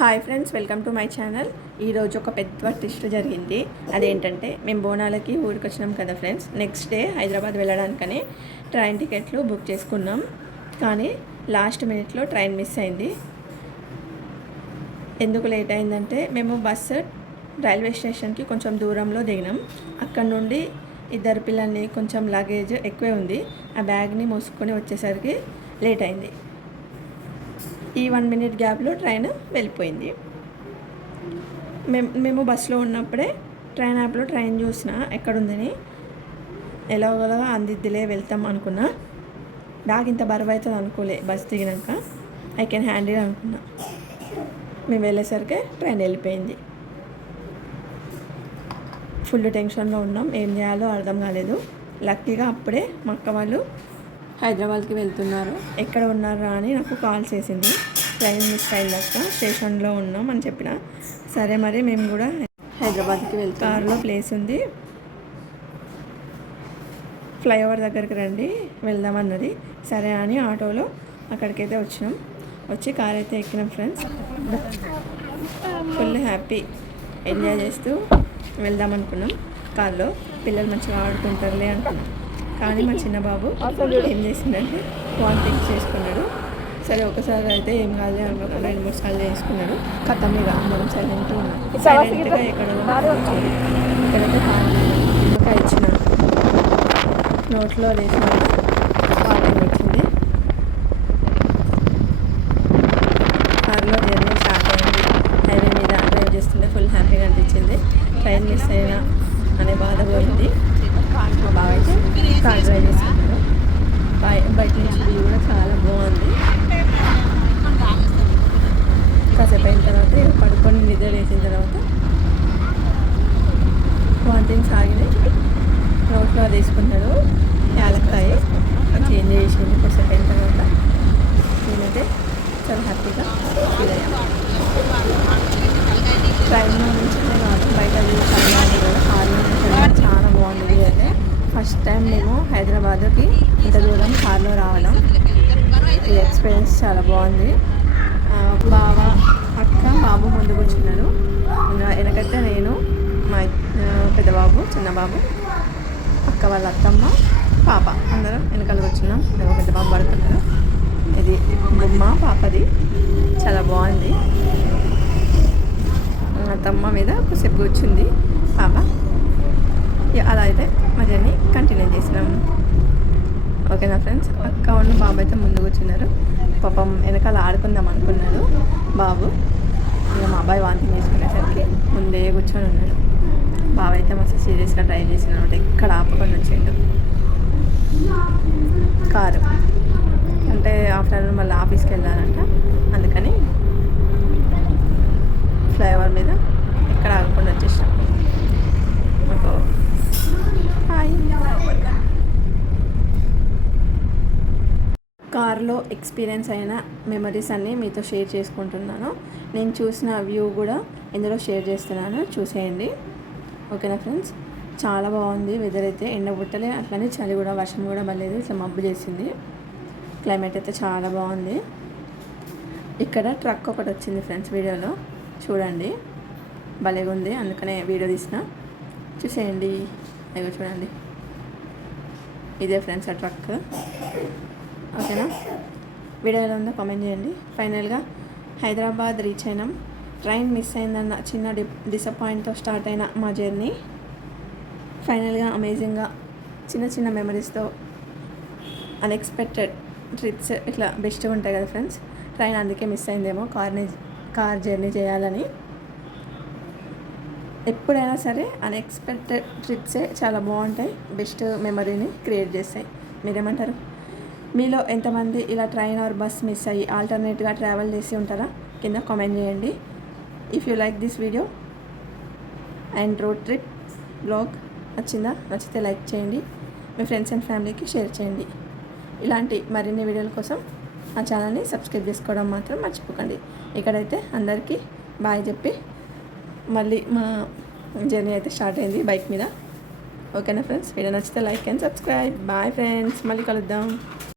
Hi friends, welcome to my channel. ఈరోజు ఒక పెద్ద ట్విస్ట్ జరిగింది. అదేంటంటే మేము బోనాలకి ఊరికి వచ్చినాం కదా ఫ్రెండ్స్. నెక్స్ట్ డే హైదరాబాద్ వెళ్ళడానికని ట్రైన్ టికెట్లు బుక్ చేసుకున్నాం. కానీ లాస్ట్ మినిట్లో ట్రైన్ మిస్ అయింది. ఎందుకు లేట్ అయిందంటే మేము బస్సు రైల్వే స్టేషన్కి కొంచెం దూరంలో దిగినాం. అక్కడ నుండి ఇద్దరు పిల్లల్ని కొంచెం లగేజ్ ఎక్కువే ఉంది, ఆ బ్యాగ్ని మోసుకొని వచ్చేసరికి లేట్ అయింది. ఈ 1 minute గ్యాప్లో ట్రైన్ వెళ్ళిపోయింది. మేము బస్సులో ఉన్నప్పుడే ట్రైన్ యాప్లో ట్రైన్ చూసిన ఎక్కడుందని. ఎలాగోలా అందిద్దిలే వెళ్తాం అనుకున్నా. బ్యాగ్ ఇంత బరువు అవుతుంది అనుకోలే. బస్ దిగినాక ఐ కెన్ హ్యాండిల్ అనుకున్నా. మేము వెళ్ళేసరికి ట్రైన్ వెళ్ళిపోయింది. ఫుల్ టెన్షన్లో ఉన్నాం, ఏం చేయాలో అర్థం కాలేదు. లక్కీగా అప్పుడే మా అక్క వాళ్ళు హైదరాబాద్కి వెళ్తున్నారు, ఎక్కడ ఉన్నారా అని నాకు కాల్ చేసింది. ట్రైన్ మిస్ అయ్యాక స్టేషన్లో ఉన్నాం అని చెప్పిన. సరే మరి మేము కూడా హైదరాబాద్కి వెళ్తాం, కార్లో ప్లేస్ ఉంది, ఫ్లైఓవర్ దగ్గరికి రండి వెళ్దామన్నది. సరే అని ఆటోలో అక్కడికైతే వచ్చినాం. వచ్చి కార్ అయితే ఎక్కినాం ఫ్రెండ్స్. ఫుల్ హ్యాపీ, ఎంజాయ్ చేస్తూ వెళ్దాం అనుకున్నాం. కార్లో పిల్లలు మంచిగా ఆడుకుంటారులే అనుకున్నాం. కానీ మా చిన్న బాబు ఏం చేసిందంటే వామిటింగ్ చేసుకున్నాడు. సరే ఒకసారి అయితే ఏం కాదు అనుకున్నాడు, 2-3 సార్లు చేసుకున్నాడు. కథమిగా మనం సైలెంట్గా ఉన్నాం. సైలెంట్గా ఇక్కడైతే నిమ్మకాయ ఇచ్చిన నోట్లో వేసిన వామిటింగ్ వచ్చింది. కార్లో జర్నీ స్టార్ట్ అయింది. హైవే మీద డ్రైవ్ చేస్తుంటే ఫుల్ హ్యాపీగా అనిపించింది. ట్రైన్ మిస్ అయినా అనే బాధ పోయింది. మా బావ అయితే కార్ డ్రైవ్ చేస్తున్నాడు. బయట నుంచి వ్యూ కూడా చాలా బాగుంది. కాసేపు అయిన తర్వాత పడుకొని నిద్ర వేసిన తర్వాత వామిటింగ్స్ ఆగినాయి. నోట్లో తీసుకున్నాడు యాలక్కాయ, చేంజ్ చేసింది. కాసేపు అయిన తర్వాత నేనైతే చాలా హ్యాపీగా ఫీల్ అయ్యాను. ట్రైన్లో నుంచి కాదు, బయట కార్లో నుంచి చాలా బాగుంది. అయితే ఫస్ట్ టైం మేము హైదరాబాద్కి ఇంత దూరం కార్లో రావడం. ఈ ఎక్స్పీరియన్స్ చాలా బాగుంది. బావ, అక్క, బాబు ముందు కూర్చున్నారు. వెనకైతే నేను, మా పెద్ద బాబు, చిన్న బాబు, అక్క వాళ్ళ అత్తమ్మ, పాప అందరం వెనకాల కూర్చున్నాం. మేము పెద్ద బాబు పడుతున్నారు. ఇది బొమ్మ పాపది, చాలా బాగుంది. అత్తమ్మ మీద కొద్దిసేపు కూర్చుంది పాప. అలా అయితే మా జర్నీ కంటిన్యూ చేసినాము. ఓకేనా ఫ్రెండ్స్. అక్క ఉన్న బాబు అయితే ముందు కూర్చున్నారు. పాపం వెనకాల ఆడుకుందాం అనుకున్నాడు బాబు. ఇక మా అబ్బాయి వాంతింగ్ చేసుకునేసరికి ముందే కూర్చొని ఉన్నాడు. బాబు అయితే మస్తు సీరియస్గా డ్రైవ్ చేసినాడు, ఎక్కడ ఆపుకొని వచ్చిండు. కారు అంటే ఆఫ్టర్నూన్ మళ్ళీ ఆఫీస్కి వెళ్ళాలంట, అందుకని ఫ్లైఓవర్ మీద ఎక్కడ ఆగకుండా వచ్చేసాం. కార్లో ఎక్స్పీరియన్స్ అయిన మెమరీస్ అన్నీ మీతో షేర్ చేసుకుంటున్నాను. నేను చూసిన వ్యూ కూడా ఇందులో షేర్ చేస్తున్నాను, చూసేయండి. ఓకేనా ఫ్రెండ్స్. చాలా బాగుంది వెదర్ అయితే. ఎండ పుట్టలే, అట్లనే చలి కూడా, వర్షం కూడా పడలేదు, ఇట్లా మబ్బు చేసింది. క్లైమేట్ అయితే చాలా బాగుంది. ఇక్కడ ట్రక్ ఒకటి వచ్చింది ఫ్రెండ్స్, వీడియోలో చూడండి, భలేగా ఉంది, అందుకనే వీడియో తీసిన, చూసేయండి. అయ్యో చూడండి, ఇదే ఫ్రెండ్స్ ఆ ట్రక్. ఓకేనా. వీడియో ఎలా ఉందో కామెంట్ చేయండి. ఫైనల్గా హైదరాబాద్ రీచ్ అయినాం. ట్రైన్ మిస్ అయిందన్న చిన్న డిసప్పాయింట్తో స్టార్ట్ అయిన మా జర్నీ ఫైనల్గా అమేజింగ్గా చిన్న చిన్న మెమరీస్తో, అన్ఎక్స్పెక్టెడ్ ట్రిప్స్ ఇట్లా బెస్ట్గా ఉంటాయి కదా ఫ్రెండ్స్. ట్రైన్ అందుకే మిస్ అయిందేమో, కార్ జర్నీ చేయాలని. ఎప్పుడైనా సరే అన్ఎక్స్పెక్టెడ్ ట్రిప్సే చాలా బాగుంటాయి, బెస్ట్ మెమరీని క్రియేట్ చేస్తాయి. మీరేమంటారు? మీలో ఎంతమంది ఇలా ట్రైన్ ఆర్ బస్ మిస్ అయ్యి ఆల్టర్నేట్గా ట్రావెల్ చేసి ఉంటారా? కింద కామెంట్ చేయండి. If you like this video and road trip blog నచ్చితే లైక్ చేయండి, మీ ఫ్రెండ్స్ అండ్ ఫ్యామిలీకి షేర్ చేయండి. ఇలాంటి మరిన్ని వీడియోల కోసం నా ఛానల్ని సబ్స్క్రైబ్ చేసుకోవడం మాత్రం మర్చిపోకండి. ఇక్కడైతే అందరికీ బాయ్ చెప్పి మళ్ళీ మా జర్నీ అయితే స్టార్ట్ అయింది బైక్ మీద. ఓకేనా ఫ్రెండ్స్. వీడియో నచ్చితే like and subscribe. Bye friends, మళ్ళీ కలుద్దాం.